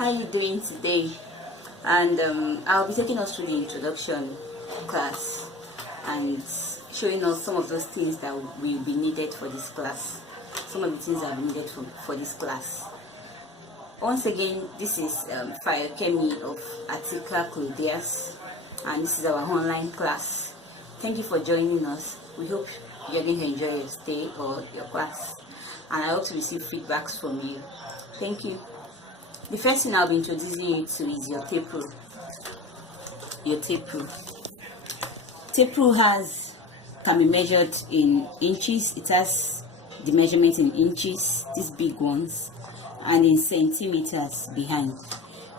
how you doing today? And I'll be taking us through the introduction class and showing us some of those things that will be needed for this class, some of the things that will be needed for this class. Once again, this is Biochemistry of Artica Clodius, and this is our online class. Thank you for joining us. We hope you're going to enjoy your stay or your class, and I hope to receive feedbacks from you. Thank you. The first thing I'll be introducing you to is your tape rule. Your tape rule. Tape rule can be measured in inches. It has the measurement in inches, these big ones, and in centimeters behind.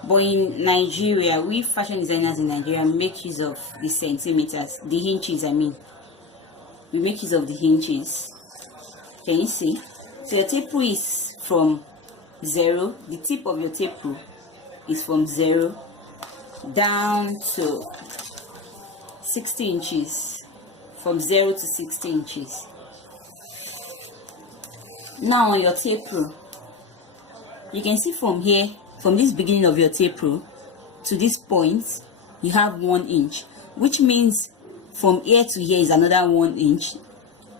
But in Nigeria, we fashion designers in Nigeria make use of the centimeters, the inches. We make use of the inches. Can you see? So your tape rule is from 0. The tip of your tape rule is from 0 down to 60 inches. From 0 to 60 inches. Now on your tape rule, you can see from here, from this beginning of your tape rule to this point, you have 1 inch, which means from here to here is another 1 inch,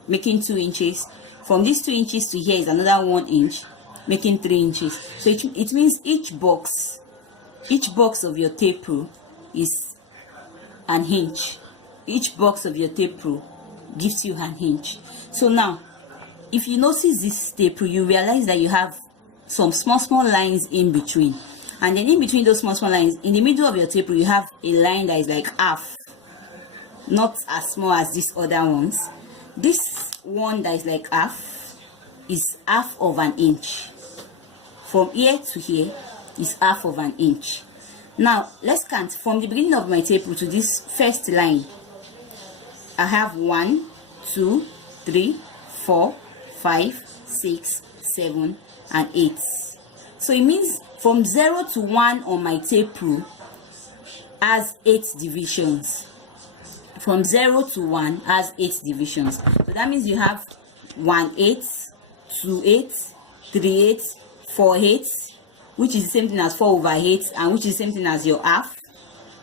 making 2 inches. From these 2 inches to here is another 1 inch, making 3 inches. So it means each box of your tape rule is an inch. Each box of your tape rule gives you an inch. So now, if you notice this tape rule, you realize that you have some small lines in between, and then in between those small lines, in the middle of your tape rule, you have a line that is like half, not as small as these other ones. This one that is like half is half of an inch. From here to here is half of an inch. Now let's count from the beginning of my tape rule to this first line. I have 1, 2, 3, 4, 5, 6, 7, and 8. So it means from 0 to 1 on my tape rule has 8 divisions. From 0 to 1 has 8 divisions. So that means you have 1/8, 2/8, 3/8, 4/8, which is the same thing as 4/8, and which is the same thing as your half.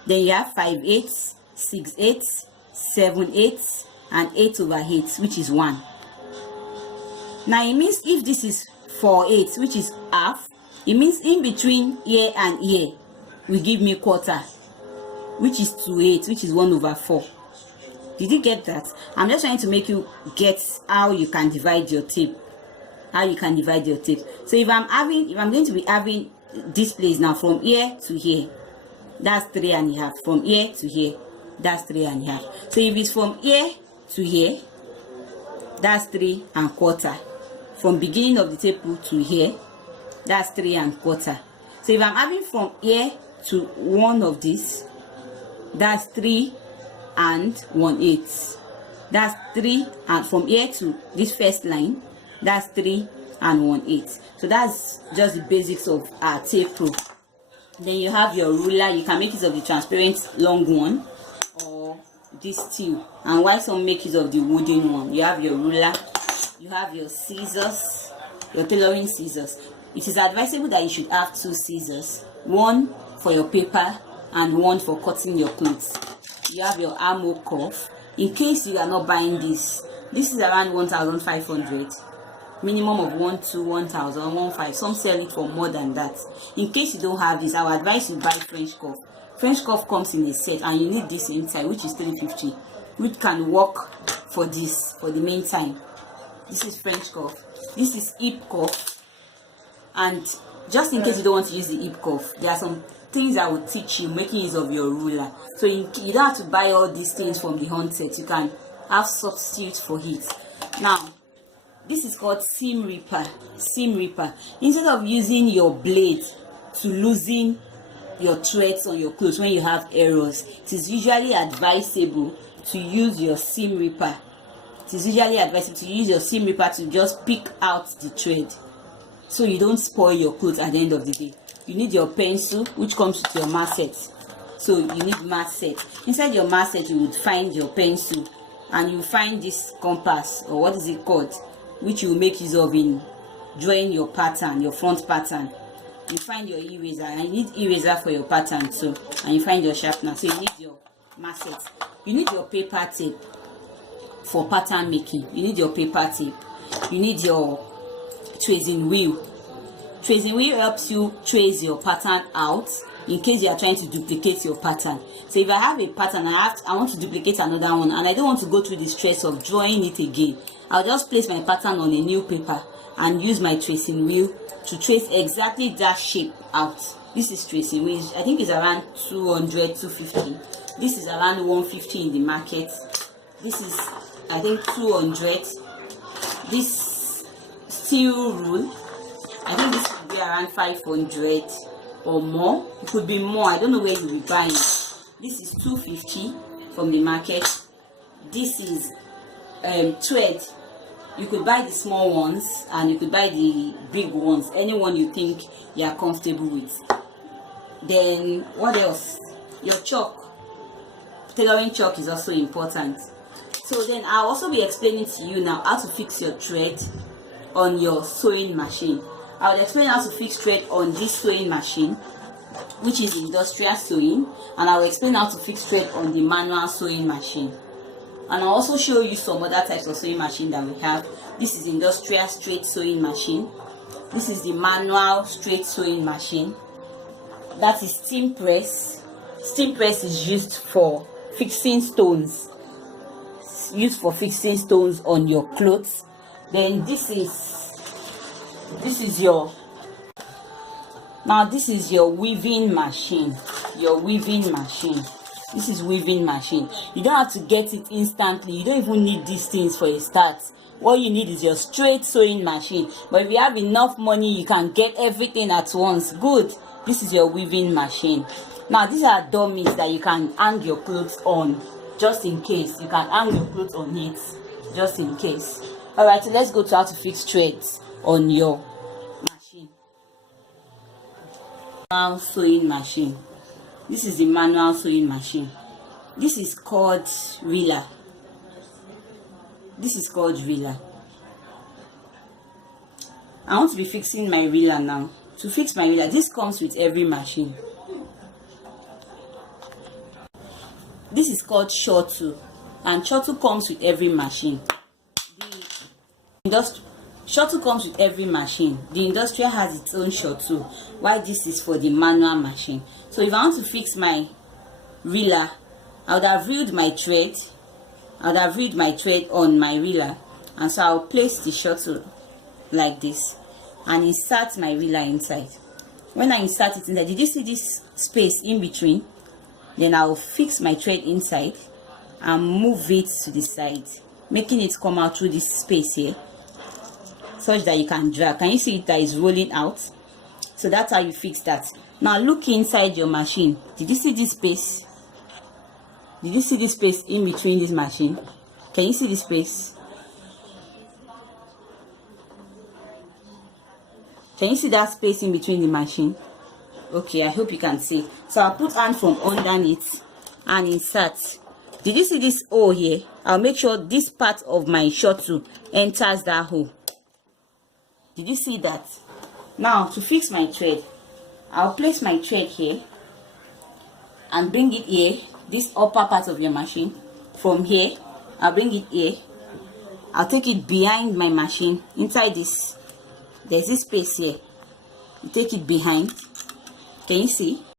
Then you have 5/8, 6/8, 7/8, and 8/8, which is 1. Now it means if this is 4/8, which is half, it means in between here and here will give me quarter, which is 2/8, which is 1/4. Did you get that? I'm just trying to make you get how you can divide your tape. So if I'm going to be having this place now from here to here, that's 3.5. From here to here, that's 3.5. So if it's from here to here, that's 3.25. From beginning of the tape rule to here, that's 3.25. So if I'm having from here to one of these, that's 3.18. That's 3, and from here to this first line, that's 3.18. So that's just the basics of our tape rule. Then you have your ruler. You can make use of the transparent long one or this steel, and while some make use of the wooden one. You have your ruler. You have your scissors, your tailoring scissors. It is advisable that you should have 2 scissors, one for your paper and one for cutting your clothes. You have your armhole cuff. In case you are not buying this is around 1,500. Minimum of 1,200, 1,000, 1,500. Some sell it for more than that. In case you don't have this, I would advise you buy French cuff. French cuff comes in a set, and you need this inside, which is 350, which can work for this for the meantime. This is French cuff. This is hip cuff. And just in case you don't want to use the hip cuff, there are some things that will teach you making use of your ruler. So you don't have to buy all these things from the onset. You can have substitutes for it. Now, this is called seam ripper. Seam ripper. Instead of using your blade to loosen your threads on your clothes when you have errors, it is usually advisable to use your seam ripper. It is usually advisable to use your seam ripper to just pick out the thread, so you don't spoil your clothes at the end of the day. You need your pencil, which comes with your mat set. So you need mat set. Inside your mat set, you would find your pencil, and you find this compass, or what is it called, which you will make use of in drawing your pattern, your front pattern. you find your eraser, and you need eraser for your pattern too, and you find your sharpener. So you need your masset, you need your paper tape for pattern making, you need your paper tape, you need your tracing wheel. Tracing wheel helps you trace your pattern out in case you are trying to duplicate your pattern. So if I have a pattern, I want to duplicate another one, and I don't want to go through the stress of drawing it again, I'll just place my pattern on a new paper and use my tracing wheel to trace exactly that shape out. This is tracing wheel. I think it's around 200, 250. This is around 150 in the market. This is, I think, 200. This steel rule, I think this would be around 500 or more. It could be more. I don't know where you will buy it. This is 250 from the market. This is thread. You could buy the small ones and you could buy the big ones, any one you think you are comfortable with. Then what else? Your chalk. Tailoring chalk is also important. So then I'll also be explaining to you now how to fix your thread on your sewing machine. I will explain how to fix thread on this sewing machine, which is industrial sewing, and I will explain how to fix thread on the manual sewing machine. And I'll also show you some other types of sewing machine that we have. This is industrial straight sewing machine. This is the manual straight sewing machine. That is steam press. Steam press is used for fixing stones. It's used for fixing stones on your clothes. Then this is your weaving machine. Your weaving machine. This is weaving machine. You don't have to get it instantly. You don't even need these things for a start. What you need is your straight sewing machine. But if you have enough money, you can get everything at once. Good. This is your weaving machine. Now these are dummies that you can hang your clothes on, just in case. You can hang your clothes on it, just in case. Alright, so let's go to how to fix threads on your machine. Manual sewing machine. This is the manual sewing machine. This is called reeler. This is called reeler. I want to be fixing my reeler now. To fix my reeler, this comes with every machine. This is called shuttle, and shuttle comes with every machine. Shuttle comes with every machine. The industrial has its own shuttle, while this is for the manual machine. So if I want to fix my reeler, I would have reeled my thread. I would have reeled my thread on my reeler, and so I'll place the shuttle like this and insert my reeler inside. When I insert it inside, did you see this space in between? Then I'll fix my thread inside and move it to the side, making it come out through this space here, such that you can drag. Can you see it that is rolling out? So that's how you fix that. Now look inside your machine. Did you see this space? Did you see this space in between this machine? Can you see this space? Can you see that space in between the machine? Okay, I hope you can see. So I'll put hand from underneath and insert. Did you see this hole here? I'll make sure this part of my shuttle enters that hole. Did you see that? Now to fix my thread, I'll place my thread here and bring it here, this upper part of your machine. From here, I'll bring it here. I'll take it behind my machine. Inside this, there's this space here. You take it behind. Can you see?